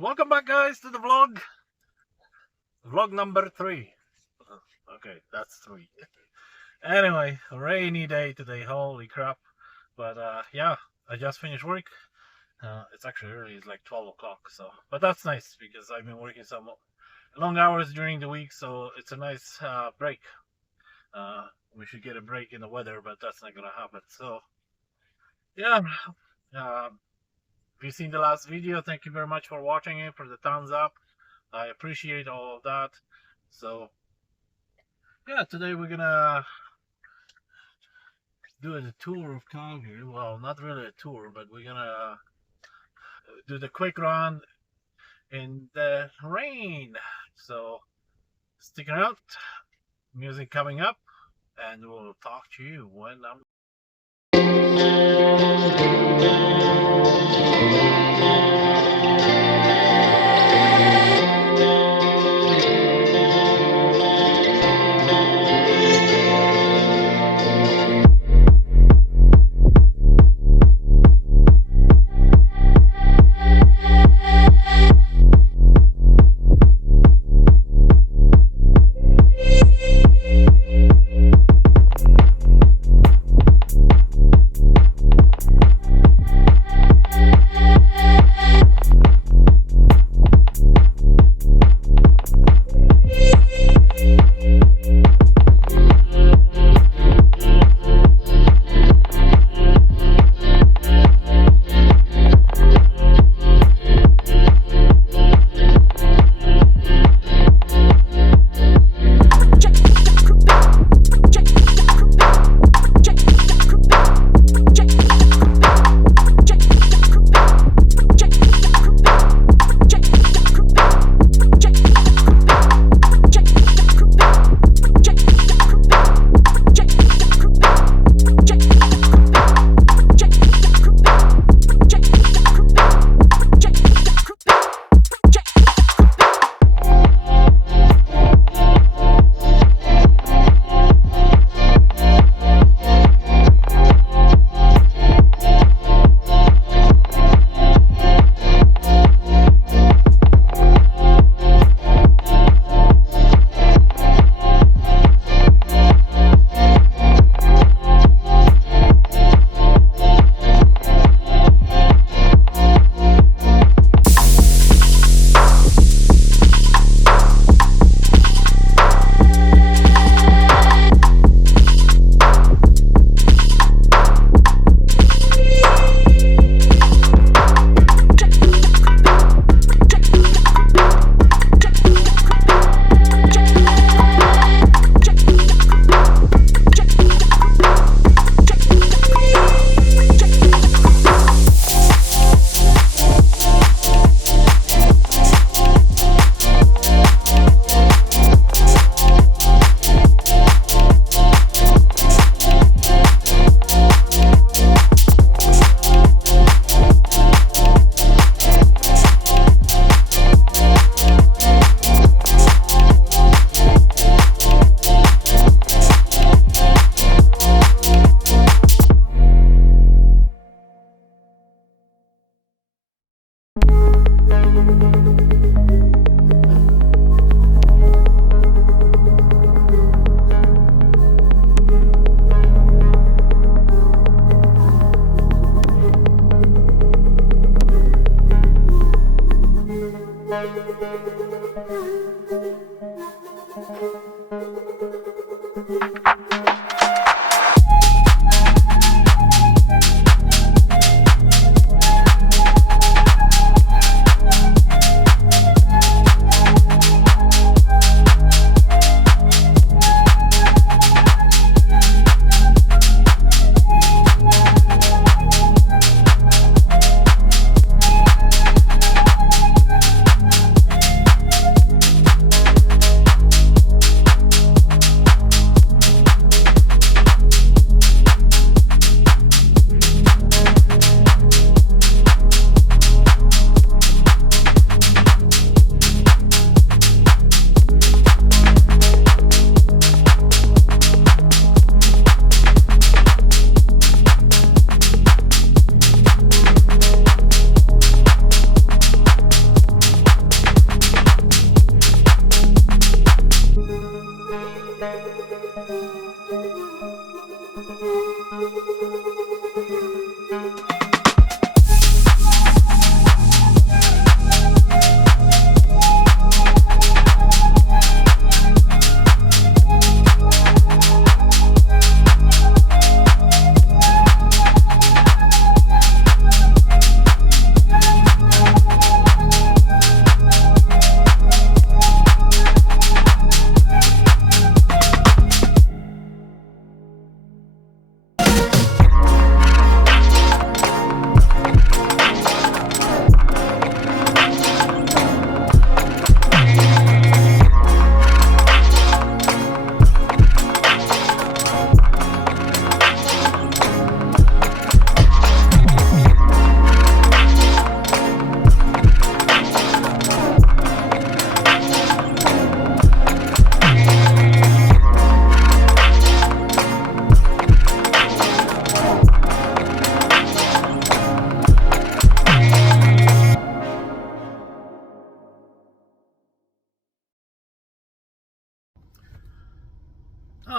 Welcome back, guys, to the vlog. Vlog number 3. Okay, that's 3. Anyway, a rainy day today. Holy crap! But yeah, I just finished work. It's actually early. It's like 12 o'clock. But that's nice because I've been working some long hours during the week, so it's a nice break. We should get a break in the weather, but that's not gonna happen. So yeah. If you've seen the last video, thank you very much for watching it, for the thumbs up. I appreciate all of that. So yeah, today we're gonna do a tour of Calgary. Well, not really a tour, but we're gonna do the quick run in the rain. So stick around, music coming up, and we'll talk to you when I'm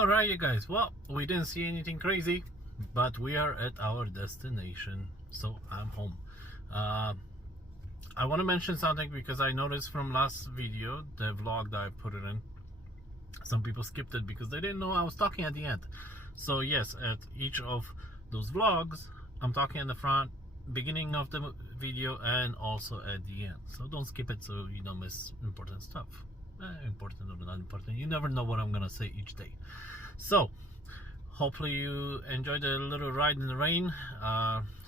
Alright, you guys, well, we didn't see anything crazy, but we are at our destination, so I'm home. I want to mention something because I noticed from last video, the vlog that I put it in, some people skipped it because they didn't know I was talking at the end. So yes, at each of those vlogs, I'm talking in the front, beginning of the video, and also at the end. So don't skip it so you don't miss important stuff. Important or not important, you never know what I'm gonna say each day. So hopefully you enjoyed a little ride in the rain.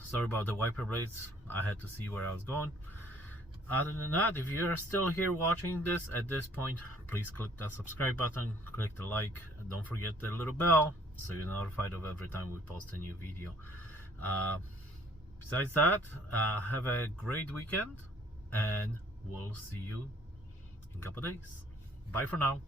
Sorry about the wiper blades, I had to see where I was going. Other than that, if you're still here watching this at this point, please click that subscribe button, click the like, and don't forget the little bell so you're notified of every time we post a new video. Besides that, have a great weekend, and we'll see you in a couple days. Bye for now.